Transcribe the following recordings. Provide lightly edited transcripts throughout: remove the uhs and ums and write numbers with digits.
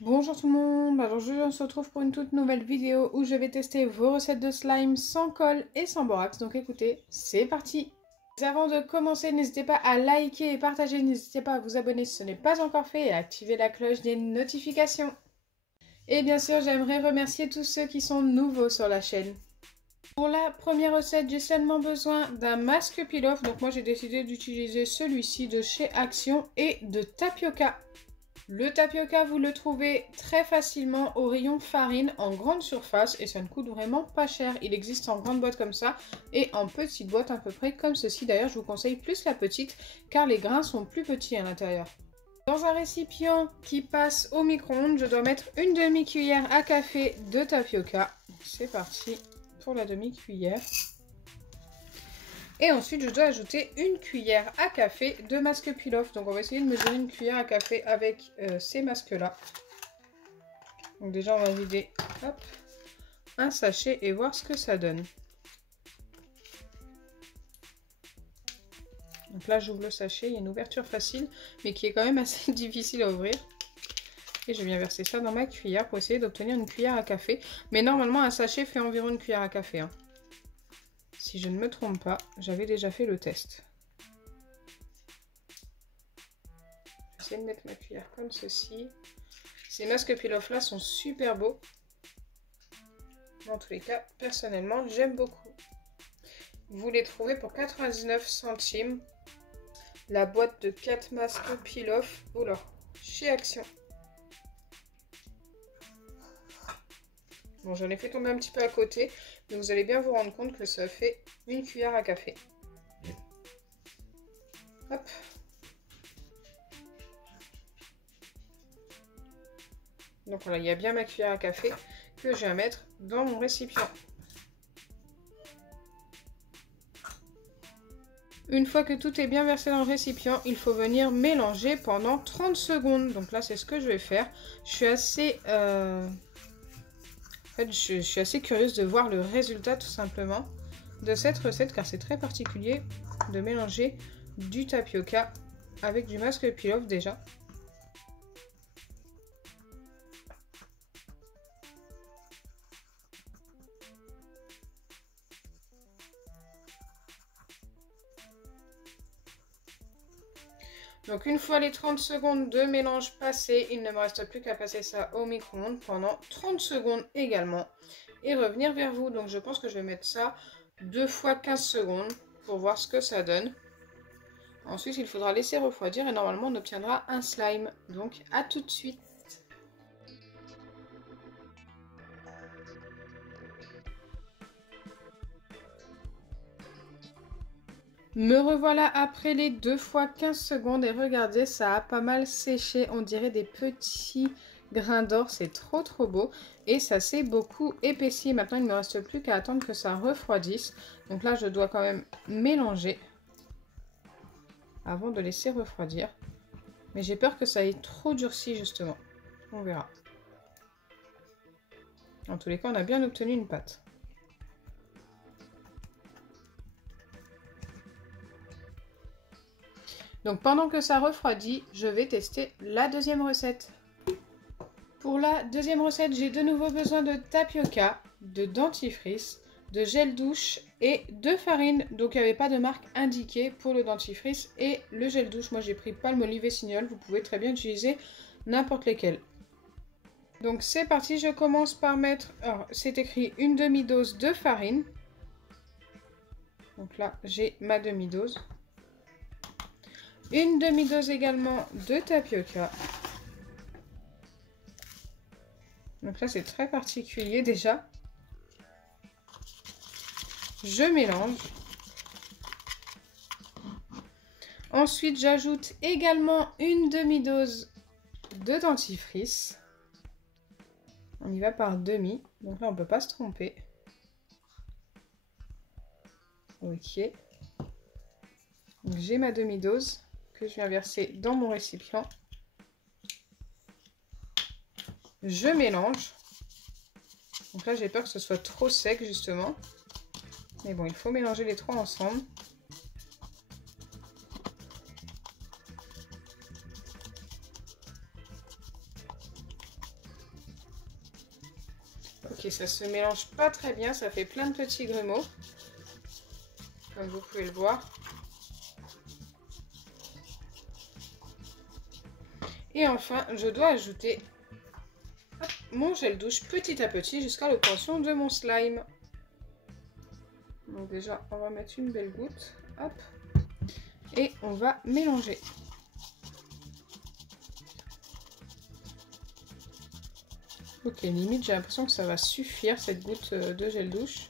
Bonjour tout le monde, alors aujourd'hui on se retrouve pour une toute nouvelle vidéo où je vais tester vos recettes de slime sans colle et sans borax, donc écoutez, c'est parti. Avant de commencer, n'hésitez pas à liker et partager, n'hésitez pas à vous abonner si ce n'est pas encore fait et à activer la cloche des notifications. Et bien sûr, j'aimerais remercier tous ceux qui sont nouveaux sur la chaîne. Pour la première recette, j'ai seulement besoin d'un masque peel-off, donc moi j'ai décidé d'utiliser celui-ci de chez Action et de tapioca. Le tapioca, vous le trouvez très facilement au rayon farine en grande surface et ça ne coûte vraiment pas cher. Il existe en grande boîte comme ça et en petite boîte à peu près comme ceci. D'ailleurs, je vous conseille plus la petite car les grains sont plus petits à l'intérieur. Dans un récipient qui passe au micro-ondes, je dois mettre une demi-cuillère à café de tapioca. C'est parti pour la demi-cuillère. Et ensuite, je dois ajouter une cuillère à café de masque peel-off. Donc, on va essayer de mesurer une cuillère à café avec ces masques-là. Donc, déjà, on va vider hop, un sachet et voir ce que ça donne. Donc là, j'ouvre le sachet. Il y a une ouverture facile, mais qui est quand même assez difficile à ouvrir. Et je viens verser ça dans ma cuillère pour essayer d'obtenir une cuillère à café. Mais normalement, un sachet fait environ une cuillère à café, hein. Si je ne me trompe pas, j'avais déjà fait le test. Je vais essayer de mettre ma cuillère comme ceci. Ces masques peel-off là sont super beaux. En tous les cas, personnellement, j'aime beaucoup. Vous les trouvez pour 99 centimes. La boîte de 4 masques peel-off chez Action. Bon, j'en ai fait tomber un petit peu à côté, mais vous allez bien vous rendre compte que ça fait une cuillère à café. Hop. Donc voilà, il y a bien ma cuillère à café que je vais mettre dans mon récipient. Une fois que tout est bien versé dans le récipient, il faut venir mélanger pendant 30 secondes. Donc là, c'est ce que je vais faire. Je suis assez... En fait, je suis assez curieuse de voir le résultat tout simplement de cette recette car c'est très particulier de mélanger du tapioca avec du masque peel-off déjà. Donc une fois les 30 secondes de mélange passées, il ne me reste plus qu'à passer ça au micro-ondes pendant 30 secondes également et revenir vers vous. Donc je pense que je vais mettre ça 2 fois 15 secondes pour voir ce que ça donne. Ensuite il faudra laisser refroidir et normalement on obtiendra un slime. Donc à tout de suite. Me revoilà après les 2 fois 15 secondes et regardez, ça a pas mal séché, on dirait des petits grains d'or, c'est trop beau et ça s'est beaucoup épaissi. Maintenant il ne me reste plus qu'à attendre que ça refroidisse, donc là je dois quand même mélanger avant de laisser refroidir, mais j'ai peur que ça ait trop durci justement, on verra. En tous les cas on a bien obtenu une pâte. Donc pendant que ça refroidit, je vais tester la deuxième recette. Pour la deuxième recette, j'ai de nouveau besoin de tapioca, de dentifrice, de gel douche et de farine. Donc il n'y avait pas de marque indiquée pour le dentifrice et le gel douche. Moi j'ai pris Palmolive et Signol, vous pouvez très bien utiliser n'importe lesquels. Donc c'est parti, je commence par mettre, alors c'est écrit une demi-dose de farine. Donc là j'ai ma demi-dose. Une demi-dose également de tapioca. Donc là, c'est très particulier déjà. Je mélange. Ensuite, j'ajoute également une demi-dose de dentifrice. On y va par demi. Donc là, on ne peut pas se tromper. Ok. J'ai ma demi-dose que je viens verser dans mon récipient. Je mélange. Donc là, j'ai peur que ce soit trop sec, justement. Mais bon, il faut mélanger les trois ensemble. ça se mélange pas très bien, ça fait plein de petits grumeaux. Comme vous pouvez le voir. Et enfin, je dois ajouter mon gel douche petit à petit jusqu'à l'obtention de mon slime. Donc déjà, on va mettre une belle goutte. Hop. Et on va mélanger. Ok, limite, j'ai l'impression que ça va suffire, cette goutte de gel douche.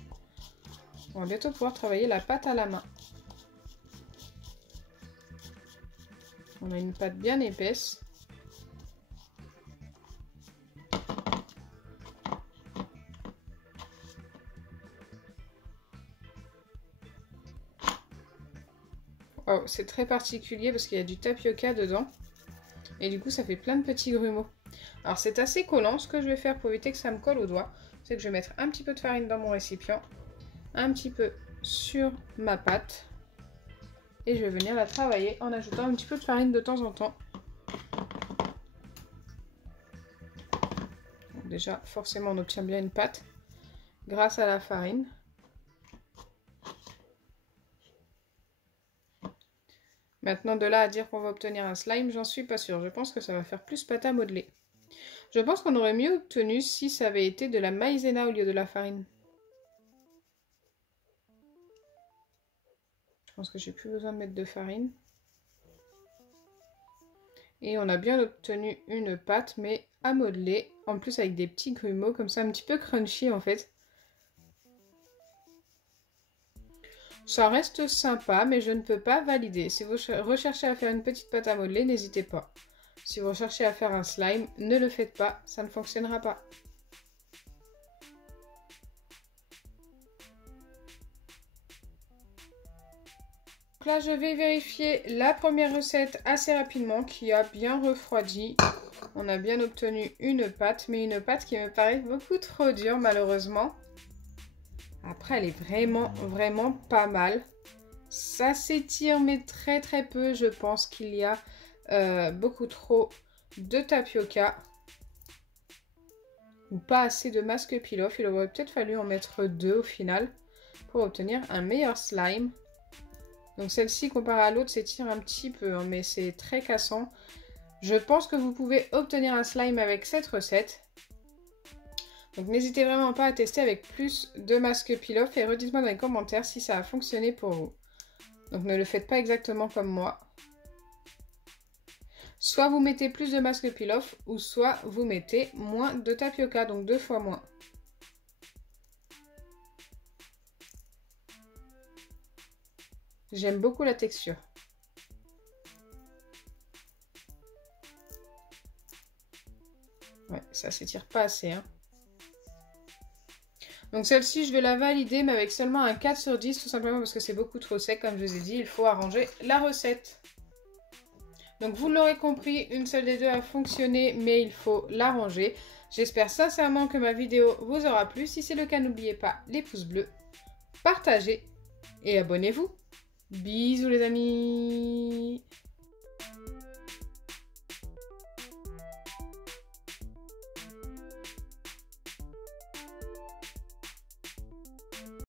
On va bientôt pouvoir travailler la pâte à la main. On a une pâte bien épaisse. Oh, c'est très particulier parce qu'il y a du tapioca dedans. Et du coup, ça fait plein de petits grumeaux. Alors, c'est assez collant. Ce que je vais faire pour éviter que ça me colle aux doigts, c'est que je vais mettre un petit peu de farine dans mon récipient. Un petit peu sur ma pâte. Et je vais venir la travailler en ajoutant un petit peu de farine de temps en temps. Donc déjà, forcément, on obtient bien une pâte grâce à la farine. Maintenant, de là à dire qu'on va obtenir un slime, j'en suis pas sûre. Je pense que ça va faire plus pâte à modeler. Je pense qu'on aurait mieux obtenu si ça avait été de la maïzena au lieu de la farine. Je pense que j'ai plus besoin de mettre de farine. Et on a bien obtenu une pâte, mais à modeler. En plus avec des petits grumeaux, comme ça, un petit peu crunchy en fait. Ça reste sympa, mais je ne peux pas valider. Si vous recherchez à faire une petite pâte à modeler, n'hésitez pas. Si vous recherchez à faire un slime, ne le faites pas, ça ne fonctionnera pas. Donc là, je vais vérifier la première recette assez rapidement, qui a bien refroidi. On a bien obtenu une pâte, mais une pâte qui me paraît beaucoup trop dure, malheureusement. Après, elle est vraiment pas mal. Ça s'étire, mais très peu. Je pense qu'il y a beaucoup trop de tapioca. Ou pas assez de masque peel-off. Il aurait peut-être fallu en mettre 2 au final pour obtenir un meilleur slime. Donc celle-ci, comparée à l'autre, s'étire un petit peu, hein, mais c'est très cassant. Je pense que vous pouvez obtenir un slime avec cette recette. Donc n'hésitez vraiment pas à tester avec plus de masque peel-off et redites-moi dans les commentaires si ça a fonctionné pour vous. Donc ne le faites pas exactement comme moi. Soit vous mettez plus de masque peel-off ou soit vous mettez moins de tapioca, donc 2 fois moins. J'aime beaucoup la texture. Ouais, ça s'étire pas assez, hein. Donc celle-ci, je vais la valider, mais avec seulement un 4 sur 10, tout simplement parce que c'est beaucoup trop sec. Comme je vous ai dit, il faut arranger la recette. Donc vous l'aurez compris, une seule des deux a fonctionné, mais il faut l'arranger. J'espère sincèrement que ma vidéo vous aura plu. Si c'est le cas, n'oubliez pas les pouces bleus, partagez et abonnez-vous. Bisous les amis!